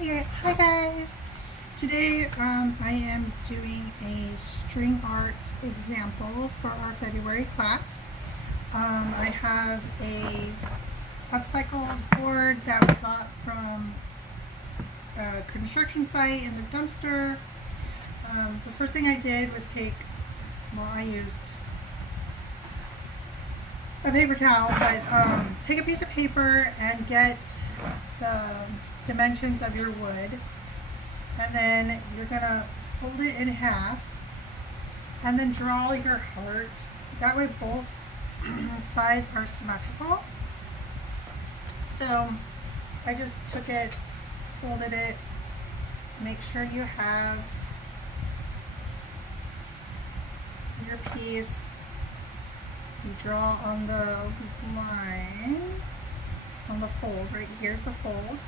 Hi guys! Today I am doing a string art example for our February class. I have a upcycled board that we got from a construction site in the dumpster. The first thing I did was I used a paper towel, but take a piece of paper and get the dimensions of your wood, and then you're gonna fold it in half and then draw your heart. That way both sides are symmetrical. So I just took it, folded it. Make sure you have your piece. You draw on the line, on the fold, right here's the fold.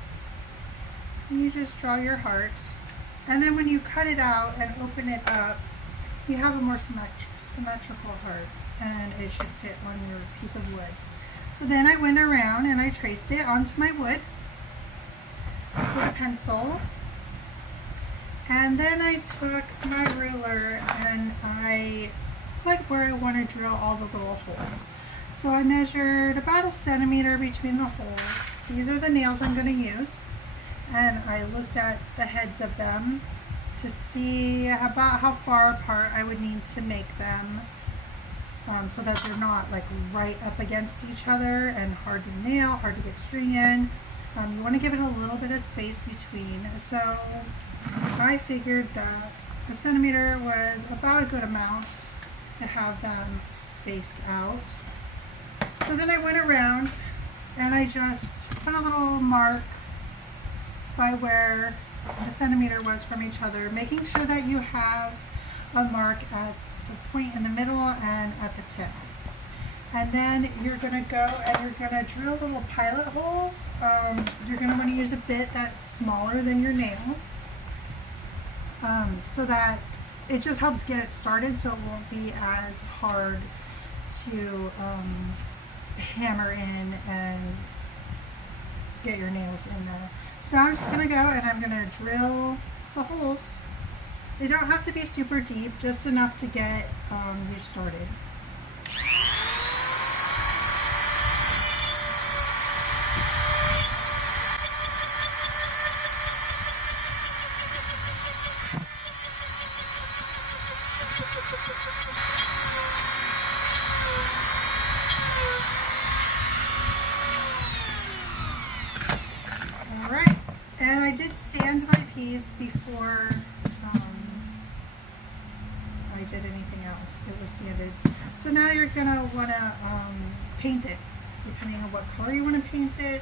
And you just draw your heart. And then when you cut it out and open it up, you have a more symmetrical heart, and it should fit on your piece of wood. So then I went around and I traced it onto my wood with a pencil. And then I took my ruler and I put where I want to drill all the little holes. So I measured about 1 centimeter between the holes. These are the nails I'm going to use. And I looked at the heads of them to see about how far apart I would need to make them, so that they're not like right up against each other and hard to nail, hard to get string in. You want to give it a little bit of space between. So I figured that 1 centimeter was about a good amount to have them spaced out. So then I went around and I just put a little mark by where 1 centimeter was from each other, making sure that you have a mark at the point in the middle and at the tip. And then you're going to go and you're going to drill little pilot holes. You're going to want to use a bit that's smaller than your nail, so that it just helps get it started, so it won't be as hard to hammer in and get your nails in there. So now I'm just going to go and I'm going to drill the holes. They don't have to be super deep, just enough to get you started. Alright, and I did sand my piece before I did anything else. It was sanded. So now you're going to want to paint it, depending on what color you want to paint it,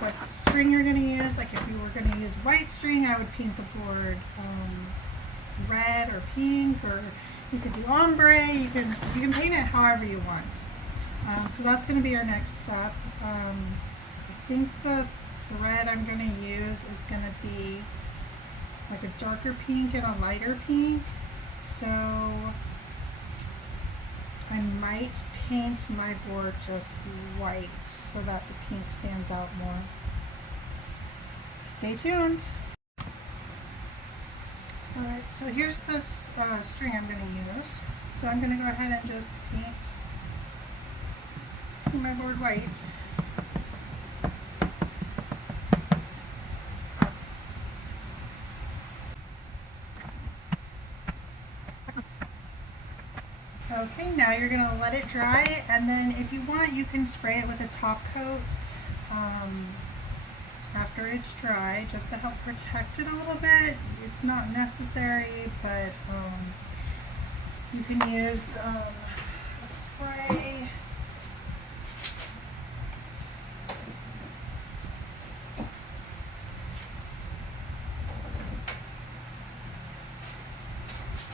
what string you're going to use. Like if you were going to use white string, I would paint the board red or pink, or you could do ombre. You can paint it however you want. So that's going to be our next step. I think the thread I'm going to use is going to be like a darker pink and a lighter pink. So I might paint my board just white so that the pink stands out more. Stay tuned. Alright, so here's this string I'm going to use. So I'm going to go ahead and just paint my board white. Okay, now you're going to let it dry, and then if you want, you can spray it with a top coat after it's dry, just to help protect it a little bit. It's not necessary, but you can use a spray.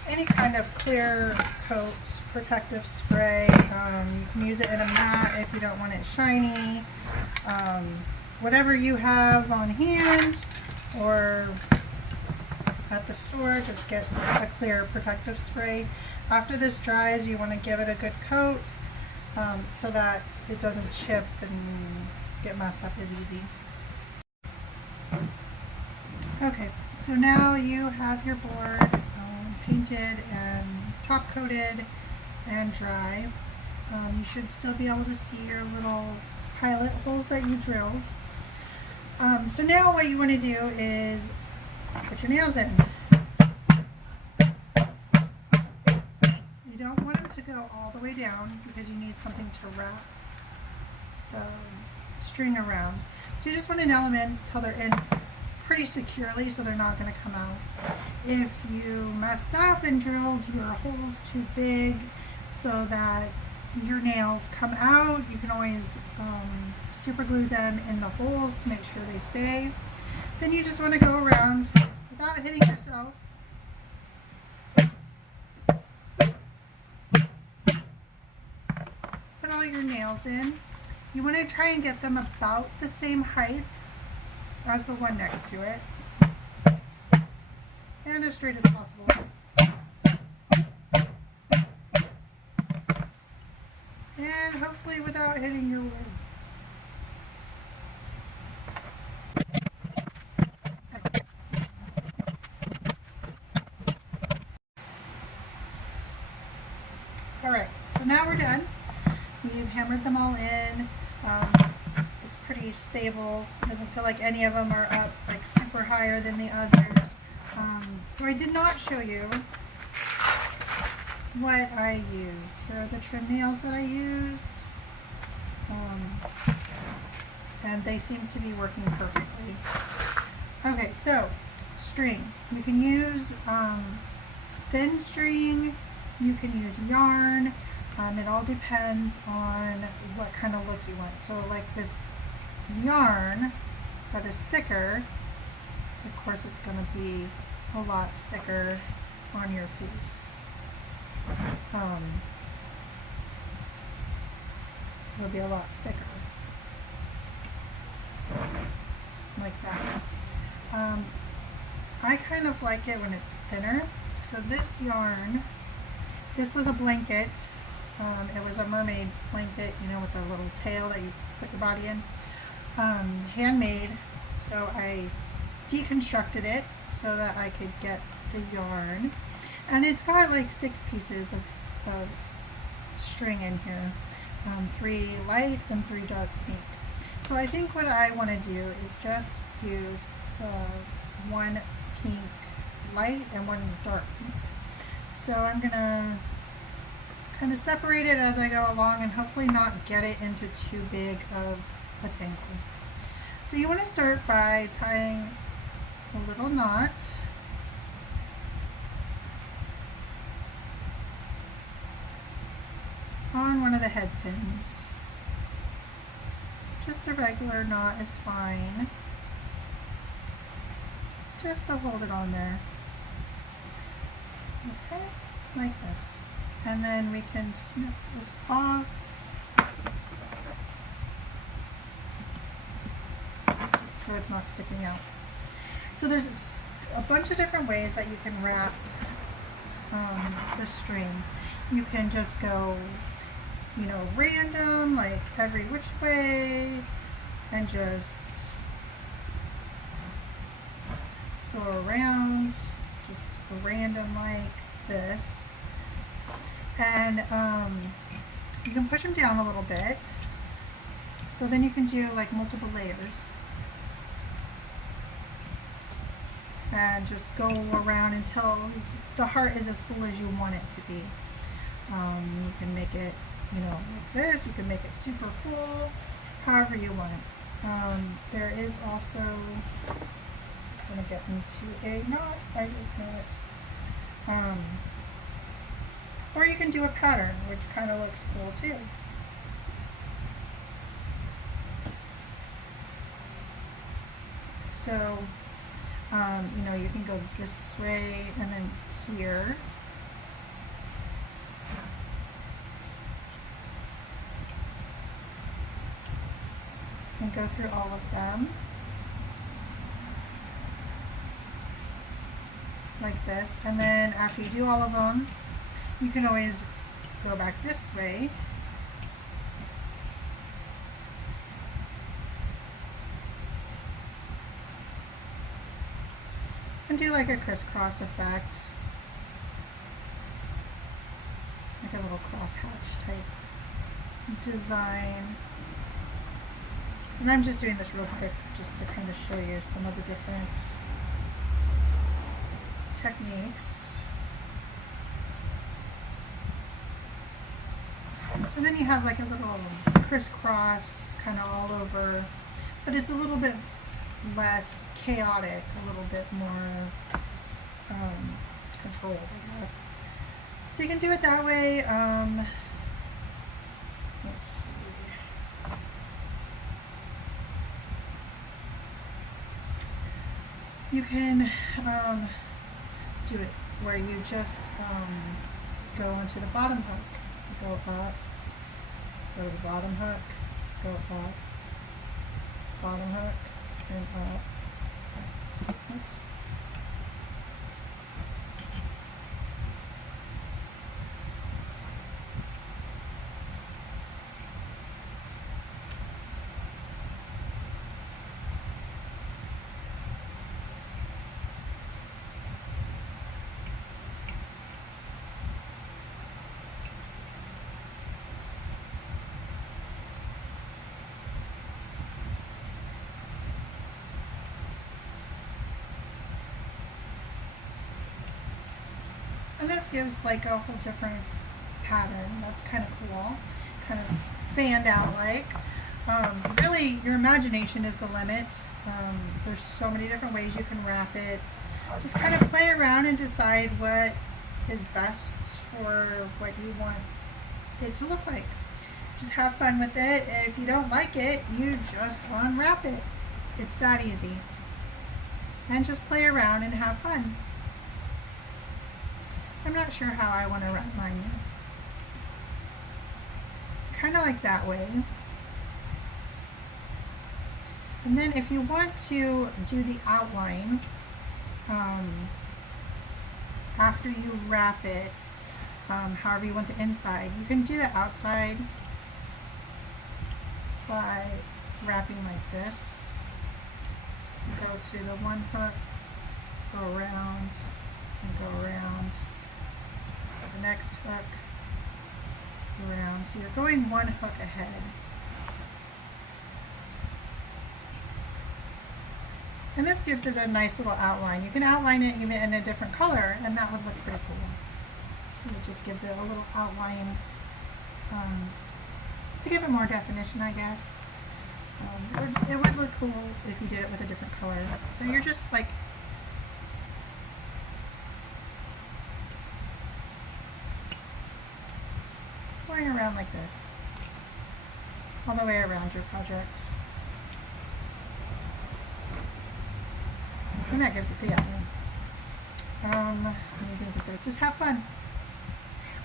Any kind of clear coat, protective spray. You can use it in a mat if you don't want it shiny. Whatever you have on hand or at the store, just get a clear protective spray. After this dries, you want to give it a good coat so that it doesn't chip and get messed up as easy. Okay, so now you have your board painted and top coated and dry. You should still be able to see your little pilot holes that you drilled. So now what you want to do is put your nails in. You don't want them to go all the way down because you need something to wrap the string around. So you just want to nail them in until they're in pretty securely so they're not going to come out. If you messed up and drilled your holes too big so that your nails come out, you can always super glue them in the holes to make sure they stay. Then you just want to go around without hitting yourself. Put all your nails in. You want to try and get them about the same height as the one next to it, and as straight as possible. And hopefully without hitting your wood. Alright, so now we're done. We've hammered them all in. It's pretty stable. Doesn't feel like any of them are up like super higher than the others. So I did not show you what I used. Here are the trim nails that I used. And they seem to be working perfectly. Okay, so string. You can use thin string, you can use yarn. It all depends on what kind of look you want. So like with yarn that is thicker, of course it's going to be a lot thicker on your piece. It'll be a lot thicker. Like that. I kind of like it when it's thinner. So this yarn, this was a blanket. It was a mermaid blanket, you know, with a little tail that you put your body in. Handmade. So I deconstructed it so that I could get the yarn. And it's got like 6 pieces of string in here. 3 light and 3 dark pink. So I think what I want to do is just use the 1 pink light and 1 dark pink. So I'm going to kind of separate it as I go along and hopefully not get it into too big of a tangle. So you want to start by tying a little knot. On one of the head pins. Just a regular knot is fine. Just to hold it on there. Okay, like this. And then we can snip this off. So it's not sticking out. So there's a bunch of different ways that you can wrap the string. You can just go, you know, random, like every which way, and just go around, just random like this. And you can push them down a little bit. So then you can do like multiple layers. And just go around until the heart is as full as you want it to be. You can make it, you know, like this. You can make it super full, however you want. There is also, this is going to get into a knot. I just know it. Or you can do a pattern, which kind of looks cool too. So, you know, you can go this way and then here. And go through all of them. Like this. And then after you do all of them, you can always go back this way. do like a crisscross effect, like a little crosshatch type design. And I'm just doing this real quick just to kind of show you some of the different techniques. So then you have like a little crisscross kind of all over, but it's a little bit less chaotic, a little bit more controlled, I guess. So you can do it that way. Let's see. You can do it where you just go into the bottom hook, go up, go to the bottom hook, go up, bottom hook, and up. Oops. And this gives like a whole different pattern. That's kind of cool, kind of fanned out like. Really, your imagination is the limit. There's so many different ways you can wrap it. Just kind of play around and decide what is best for what you want it to look like. Just have fun with it. And if you don't like it, you just unwrap it. It's that easy. And just play around and have fun. I'm not sure how I want to wrap mine yet. Kind of like that way. And then if you want to do the outline after you wrap it, however you want the inside, you can do the outside by wrapping like this. Go to the one hook, go around, and go around. The next hook, around. So you're going one hook ahead. And this gives it a nice little outline. You can outline it even in a different color, and that would look pretty cool. So it just gives it a little outline to give it more definition, I guess. It would look cool if you did it with a different color. So you're just like going around like this, all the way around your project. And that gives it the outline. Let me think of it. Just have fun.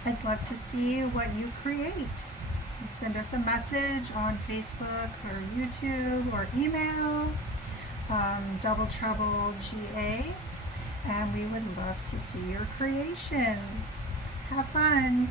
I'd love to see what you create. You send us a message on Facebook or YouTube or email, Double Trouble GA, and we would love to see your creations. Have fun.